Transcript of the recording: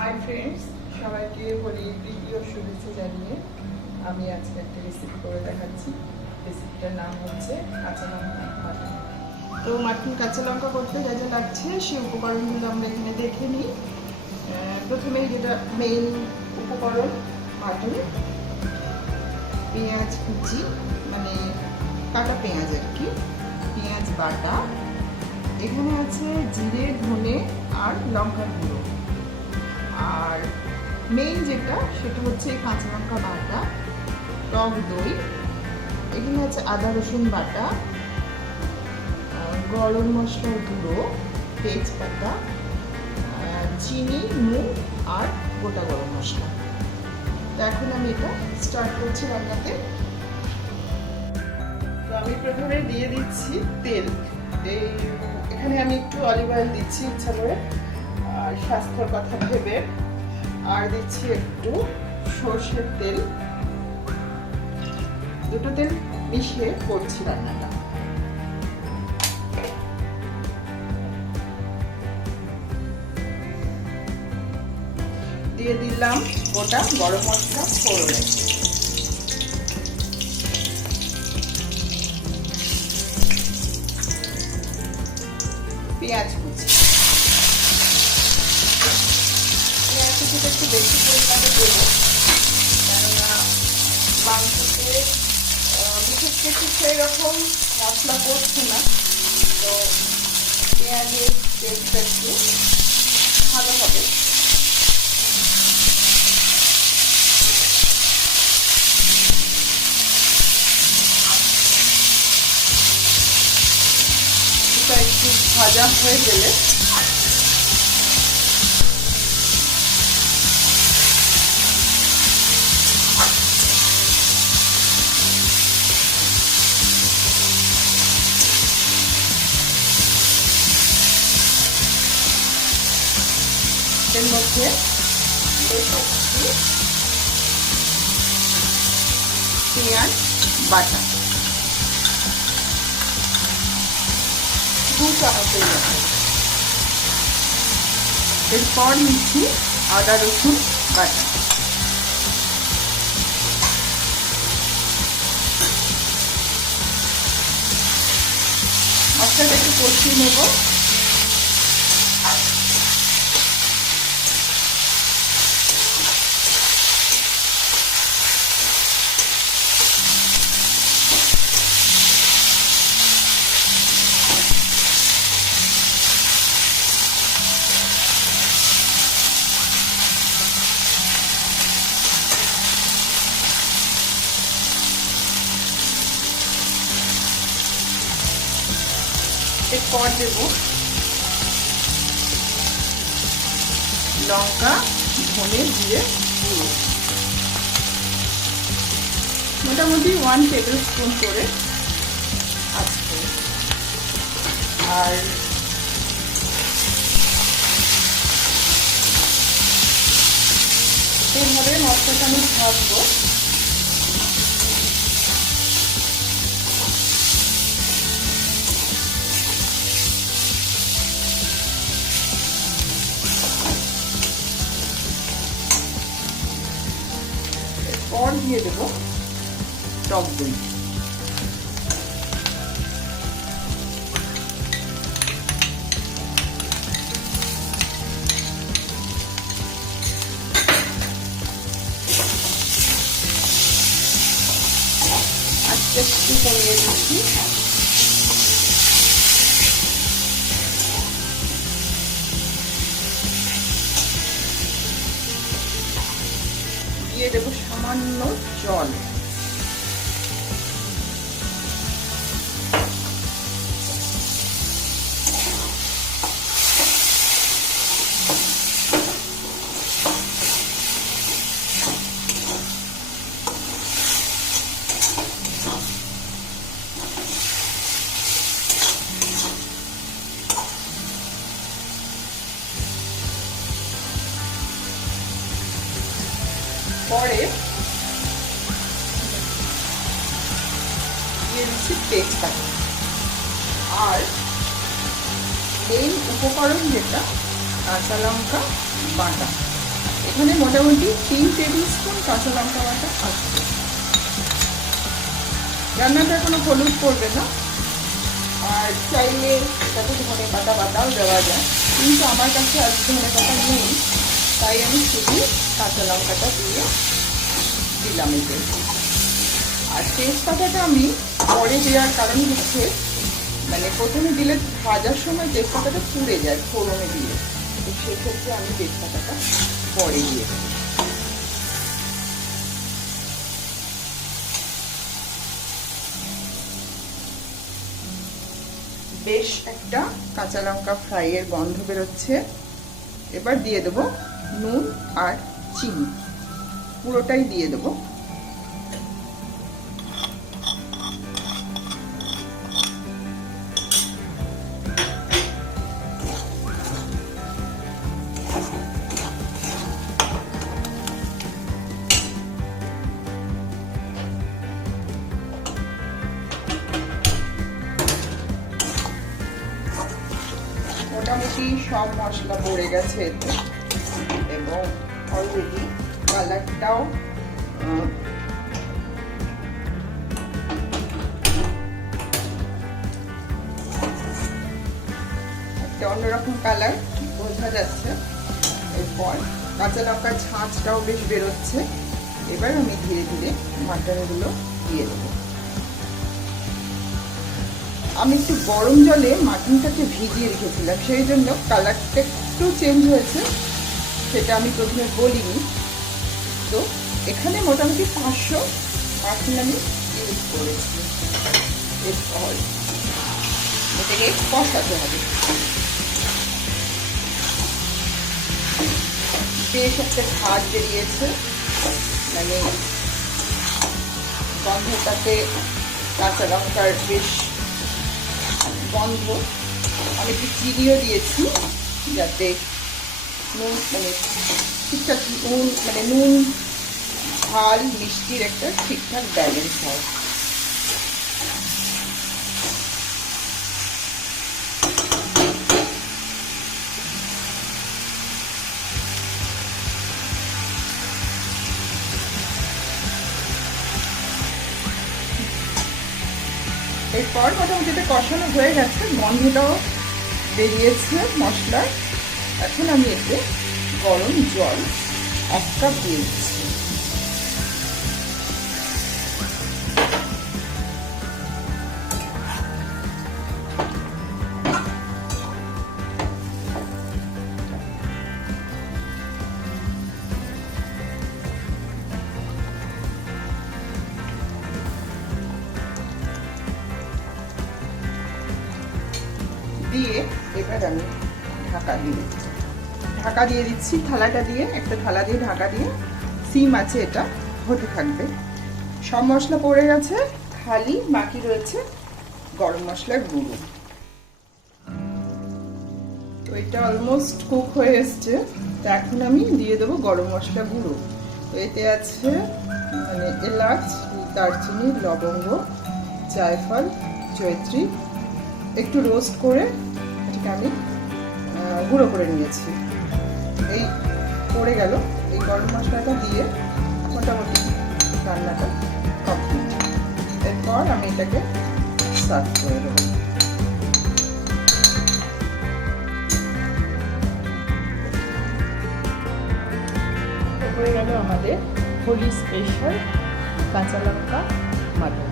Hi friends, সবাইকে হোলির প্রীতি ও শুভেচ্ছা জানিয়ে আমি আজকে একটা রেসিপি করে দেখাচ্ছি। রেসিপিটার নাম হচ্ছে কাঁচা লঙ্কা মাটন। তো মাটন কাঁচা লঙ্কা করতে যা যা লাগছে সেই উপকরণগুলো আমরা এখানে দেখে নিই। প্রথমেই যেটা মেইন উপকরণ, মাটন, পেঁয়াজ কুচি, মানে কাটা পেঁয়াজ আর কি, পেঁয়াজ বাটা, এখানে আছে জিরে, ধনে আর লঙ্কার গুঁড়ো, আর মেইন যেটা সেটা হচ্ছে কাঁচা লঙ্কা বাটা, টক দই, এখানে আছে আদা রসুন বাটা, গরম মশলার গুঁড়ো, তেজপাতা, চিনি, নুন আর গোটা গরম মশলা। তো এখন আমি এটা স্টার্ট করছি রান্নাতে। তো আমি প্রথমে দিয়ে দিচ্ছি তেল। এখানে আমি একটু অলিভ অয়েল দিচ্ছি ইচ্ছা করে, আর স্বাস্থ্যের কথা ভেবে, আর দিচ্ছি একটু সর্ষের তেল। দুটো তেল মিশিয়ে করছি রান্নাটা। দিয়ে দিলাম গোটা গরম মশলা ফোড়নে, পেঁয়াজ কুচি, পেঁয়াজ কুচিটা একটু বেশি পরিমাণে দেবো, কেননা মাংসতে বিশেষ কিছু সেই রকম মশলা পড়ছে না, তো পেঁয়াজের টেস্টটা একটু ভালো হবে। একটু ভাজা হয়ে গেলে এর মধ্যে পেঁয়াজ বাটা 2 চামচের মতো, এরপর নিচ্ছি আদা রসুন বাটা, মশলাটা একটু কষিয়ে নেব। এরপর দেব লঙ্কা, ধনে, জিরে গুঁড়ো, মোটামুটি 1 টেবিল স্পুন করে আছে। আর এইভাবে মশলাটা আমি ভাজবো। और দিয়ে দেব টক দই, আস্তে একটু কমিয়ে দিচ্ছি। দিয়ে দেবো সামান্য জল, পরে দিয়ে দিচ্ছি তেজপাতা, আর মেইন উপকরণ যেটা কাঁচা লঙ্কা বাটা, এখানে মোটামুটি 3 টেবিল স্পুন কাঁচা লঙ্কা বাটা আছে। রান্নাটা কোনো হলুদ পড়বে না, আর চাইলে এটাতে ধনে পাতা বাটাও দেওয়া যায়, কিন্তু আমার কাছে আজ ধনে পাতা নেই, তাই আমি শুধু কাঁচা লঙ্কাটা দিয়ে দিলাম এতে। আর তেজপাতাটা আমি পরে দেওয়ার কারণ হচ্ছে, মানে প্রথমে দিলে ভাজার সময় তেজপাতাটা পুড়ে যায় ফোড়নে দিলে, তো সেক্ষেত্রে আমি তেজপাতাটা পরে দিয়ে দেবো। বেশ একটা কাঁচা লঙ্কা ফ্রাইয়ের গন্ধ বেরোচ্ছে। এবার দিয়ে দেবো নুন আর চিনি, পুরোটাই দিয়ে দেবো। মোটামুটি সব মশলা পড়ে গেছে এতে, এবং অলরেডি কালারটাও একটা অন্যরকম কালার বোঝা যাচ্ছে। এরপর কাঁচা লঙ্কার ঝাঁঝটাও বেশ বেরোচ্ছে। এবার আমি ধীরে ধীরে মাটনগুলো দিয়ে দেবো। আমি একটু গরম জলে মাটনটাকে ভিজিয়ে রেখেছিলাম, সেই জন্য কালারটা একটু চেঞ্জ হয়েছে, সেটা আমি প্রথমে বলিনি। তো এখানে মোটামুটি 500 মাটন আমি ইউজ করেছি। এরপর এটাকে কষাতে হবে। বেশ একটা ঝাঁঝ বেরিয়েছে, মানে গন্ধটাতে কাঁচা লঙ্কার বেশ গন্ধ। আমি একটু চিনিও দিয়েছি যাতে নুন, মানে ঠিকঠাক নুন, মানে নুন ঝাল মিষ্টির একটা ঠিকঠাক ব্যালেন্স হয়। এরপর মোটামুটি এটা কষানো হয়ে গেছে, গন্ধটাও বেরিয়েছে মশলার। এখন আমি এতে গরম জল 1 কাপ দিয়ে দিচ্ছি। দিয়ে এবার আমি ঢাকা দিয়ে দিচ্ছি থালাটা দিয়ে, একটা থালা দিয়ে ঢাকা দিয়ে সিম আছে, এটা হতে থাকবে। সব মশলা পড়ে গেছে, খালি বাকি রয়েছে গরম মশলার গুঁড়ো। তো এটা অলমোস্ট কুক হয়ে এসছে। তো এখন আমি দিয়ে দেবো গরম মশলা গুঁড়ো। তো এতে আছে মানে এলাচ, দারচিনি, লবঙ্গ, জায়ফল, জয়ত্রী, একটু রোস্ট করে এটাকে আমি গুঁড়ো করে নিয়েছি। এই পড়ে গেল। এই গরম মশলাটা দিয়ে মোটামুটি রান্নাটা কমপ্লিট। এরপর আমি এটাকে সার্ভ করে দেবো। হয়ে গেল আমাদের হোলি স্পেশাল কাঁচা লঙ্কা মাটন।